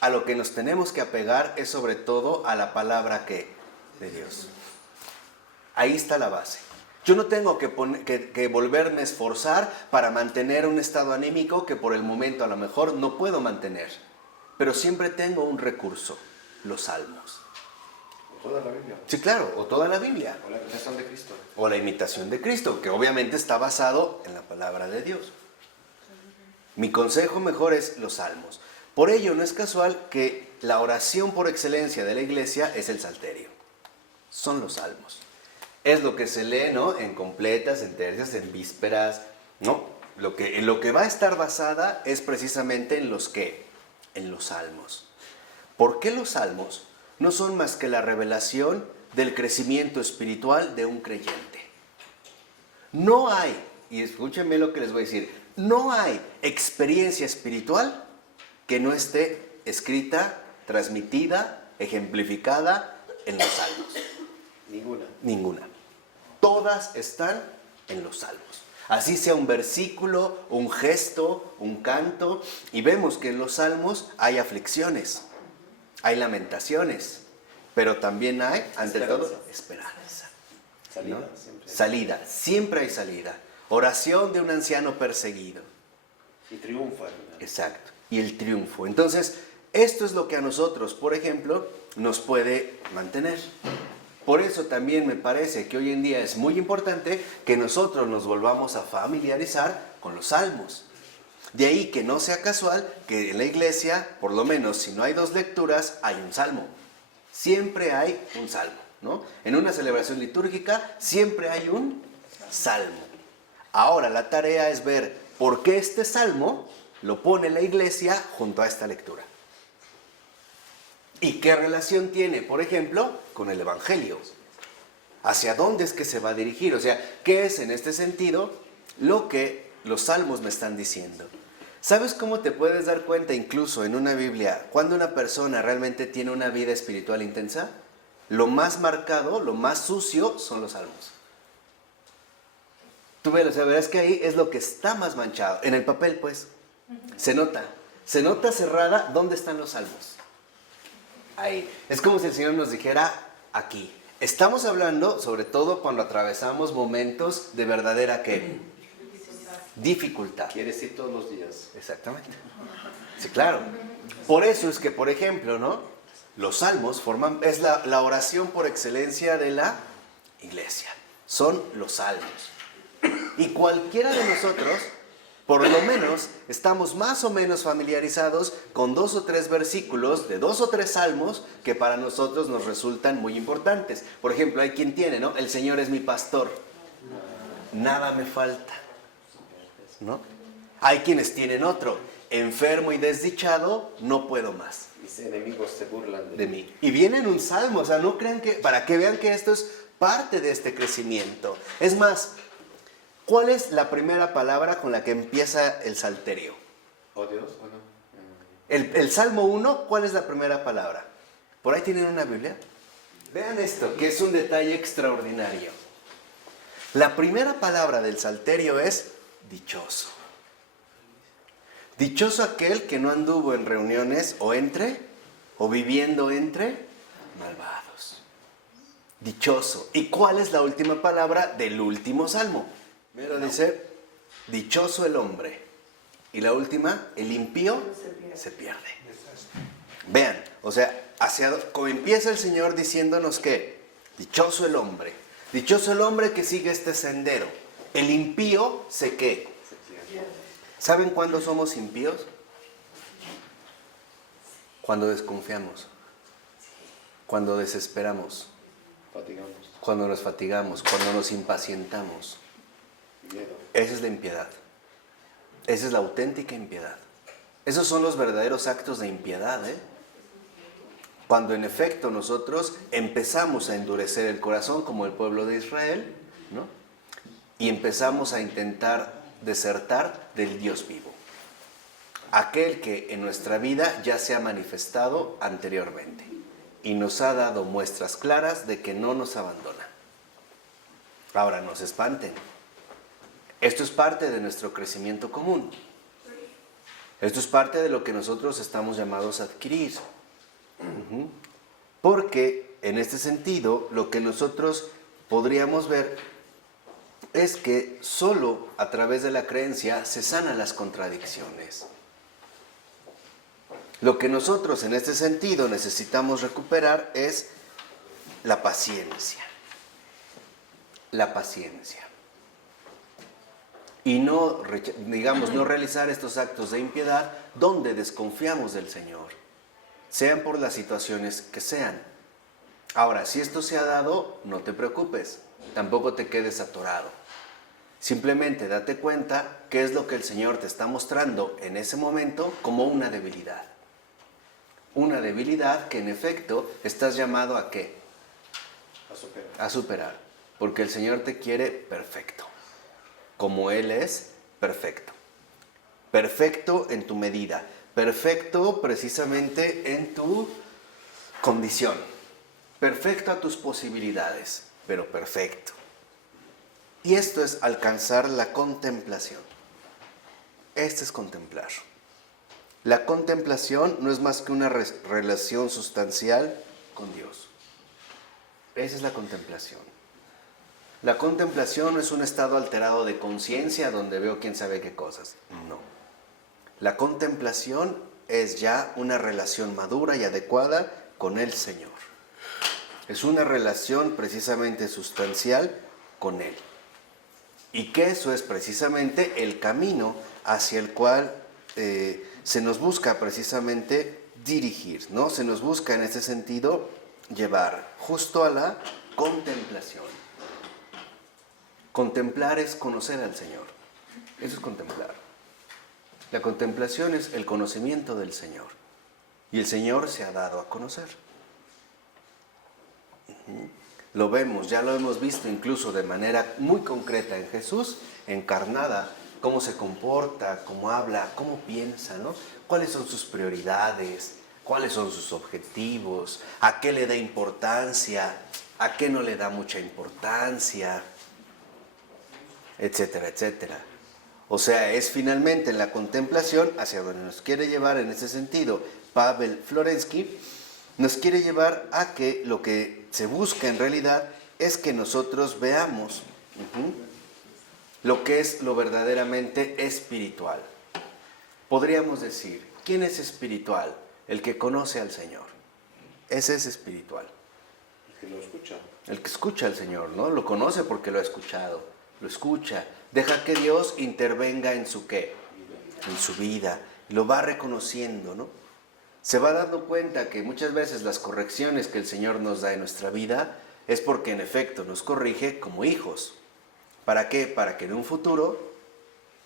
a lo que nos tenemos que apegar es sobre todo a la palabra ¿qué? De Dios. Ahí está la base. Yo no tengo que volverme a esforzar para mantener un estado anímico que por el momento a lo mejor no puedo mantener. Pero siempre tengo un recurso, los salmos. O toda la Biblia. Sí, claro, o toda la Biblia. O la imitación de Cristo. O la imitación de Cristo, que obviamente está basado en la palabra de Dios. Mi consejo mejor es los salmos. Por ello no es casual que la oración por excelencia de la iglesia es el salterio. Son los salmos. Es lo que se lee, ¿no? En completas, en tercias, en vísperas, ¿no? En lo que va a estar basada es precisamente en los ¿qué? En los salmos. ¿Por qué los salmos no son más que la revelación del crecimiento espiritual de un creyente? No hay, y escúchenme lo que les voy a decir, no hay experiencia espiritual que no esté escrita, transmitida, ejemplificada en los salmos. Ninguna. Todas están en los salmos. Así sea un versículo, un gesto, un canto. Y vemos que en los salmos hay aflicciones, hay lamentaciones, pero también hay, ante todo, esperanza. Salida, ¿no? siempre. Salida, siempre hay salida. Oración de un anciano perseguido. Y triunfa al final. Exacto. Y el triunfo. Entonces, esto es lo que a nosotros, por ejemplo, nos puede mantener. Por eso también me parece que hoy en día es muy importante que nosotros nos volvamos a familiarizar con los salmos. De ahí que no sea casual que en la iglesia, por lo menos si no hay 2 lecturas, hay un salmo. Siempre hay un salmo, ¿no? En una celebración litúrgica siempre hay un salmo. Ahora la tarea es ver por qué este salmo lo pone la iglesia junto a esta lectura. ¿Y qué relación tiene, por ejemplo, con el Evangelio? ¿Hacia dónde es que se va a dirigir? O sea, ¿qué es en este sentido lo que los salmos me están diciendo? ¿Sabes cómo te puedes dar cuenta incluso en una Biblia cuando una persona realmente tiene una vida espiritual intensa? Lo más marcado, lo más sucio son los salmos. Tú ves, o sea, verás que ahí es lo que está más manchado. En el papel, pues, se nota cerrada dónde están los salmos. Ahí. Es como si el Señor nos dijera aquí. Estamos hablando, sobre todo cuando atravesamos momentos de verdadera ¿qué? Dificultad. Quiere decir todos los días. Exactamente. Sí, claro. Por eso es que, por ejemplo, ¿no? Los salmos es la oración por excelencia de la iglesia. Son los salmos. Y cualquiera de nosotros, por lo menos, estamos más o menos familiarizados con 2 o 3 versículos de 2 o 3 salmos que para nosotros nos resultan muy importantes. Por ejemplo, hay quien tiene, ¿no? El Señor es mi pastor. Nada me falta. ¿No? Hay quienes tienen otro. Enfermo y desdichado, no puedo más. Mis enemigos se burlan De mí. Y viene en un salmo, o sea, no crean que, para que vean que esto es parte de este crecimiento. Es más, ¿cuál es la primera palabra con la que empieza el salterio? ¿Oh Dios o no? El Salmo 1, ¿cuál es la primera palabra? ¿Por ahí tienen una Biblia? Vean esto, que es un detalle extraordinario. La primera palabra del salterio es dichoso. Dichoso aquel que no anduvo en reuniones o viviendo entre malvados. Dichoso. ¿Y cuál es la última palabra del último salmo? Primero dice, dichoso el hombre. Y la última, el impío se pierde. Vean, o sea, como empieza el Señor diciéndonos que dichoso el hombre que sigue este sendero. El impío ¿qué? ¿Saben cuándo somos impíos? Cuando desconfiamos, cuando desesperamos, cuando nos fatigamos, cuando nos impacientamos. Esa es la impiedad. Esa es la auténtica impiedad. Esos son los verdaderos actos de impiedad, ¿eh? Cuando en efecto nosotros empezamos a endurecer el corazón como el pueblo de Israel, ¿no? Y empezamos a intentar desertar del Dios vivo. Aquel que en nuestra vida ya se ha manifestado anteriormente y nos ha dado muestras claras de que no nos abandona. Ahora, no se espanten. Esto es parte de nuestro crecimiento común. Esto es parte de lo que nosotros estamos llamados a adquirir. Porque en este sentido, lo que nosotros podríamos ver es que solo a través de la creencia se sanan las contradicciones. Lo que nosotros en este sentido necesitamos recuperar es la paciencia. La paciencia. Y no realizar estos actos de impiedad donde desconfiamos del Señor, sean por las situaciones que sean. Ahora, si esto se ha dado, no te preocupes, tampoco te quedes atorado. Simplemente date cuenta qué es lo que el Señor te está mostrando en ese momento como una debilidad. Una debilidad que en efecto estás llamado ¿a qué? A superar. Porque el Señor te quiere perfecto. Como Él es perfecto. Perfecto en tu medida. Perfecto precisamente en tu condición. Perfecto a tus posibilidades, pero perfecto. Y esto es alcanzar la contemplación. Esto es contemplar. La contemplación no es más que una relación sustancial con Dios. Esa es la contemplación. La contemplación no es un estado alterado de conciencia donde veo quién sabe qué cosas. No. La contemplación es ya una relación madura y adecuada con el Señor. Es una relación precisamente sustancial con Él. Y que eso es precisamente el camino hacia el cual se nos busca precisamente dirigir, ¿no? Se nos busca en ese sentido llevar justo a la contemplación. Contemplar es conocer al Señor. Eso es contemplar. La contemplación es el conocimiento del Señor. Y el Señor se ha dado a conocer. Lo vemos, ya lo hemos visto incluso de manera muy concreta en Jesús, encarnada, cómo se comporta, cómo habla, cómo piensa, ¿no? Cuáles son sus prioridades, cuáles son sus objetivos, a qué le da importancia, a qué no le da mucha importancia, etcétera, etcétera. O sea, es finalmente en la contemplación hacia donde nos quiere llevar en ese sentido Pavel Florensky, nos quiere llevar a que lo que se busca en realidad es que nosotros veamos lo que es lo verdaderamente espiritual. Podríamos decir, ¿quién es espiritual? El que conoce al Señor. Ese es espiritual. El que lo escucha. El que escucha al Señor, ¿no? Lo conoce porque lo ha escuchado. Lo escucha. Deja que Dios intervenga en su ¿qué? En su vida. Lo va reconociendo, ¿no? Se va dando cuenta que muchas veces las correcciones que el Señor nos da en nuestra vida es porque en efecto nos corrige como hijos. ¿Para qué? Para que en un futuro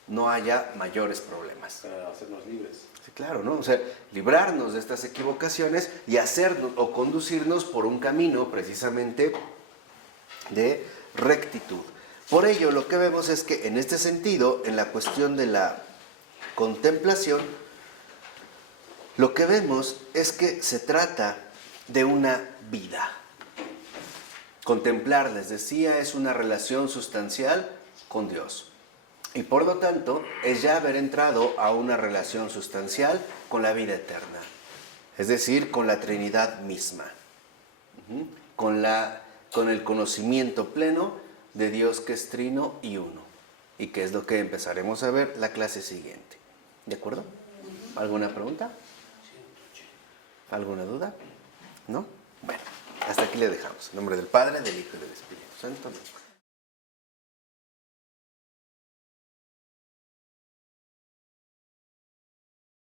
no haya mayores problemas. Para hacernos libres. Sí, claro, ¿no? O sea, librarnos de estas equivocaciones y hacernos o conducirnos por un camino precisamente de rectitud. Por ello, lo que vemos es que en este sentido, en la cuestión de la contemplación, lo que vemos es que se trata de una vida. Contemplar, les decía, es una relación sustancial con Dios. Y por lo tanto, es ya haber entrado a una relación sustancial con la vida eterna. Es decir, con la Trinidad misma. Con el conocimiento pleno de Dios que es trino y uno. Y que es lo que empezaremos a ver la clase siguiente. ¿De acuerdo? ¿Alguna pregunta? ¿Alguna duda? ¿No? Bueno, hasta aquí le dejamos. En nombre del Padre, del Hijo y del Espíritu Santo.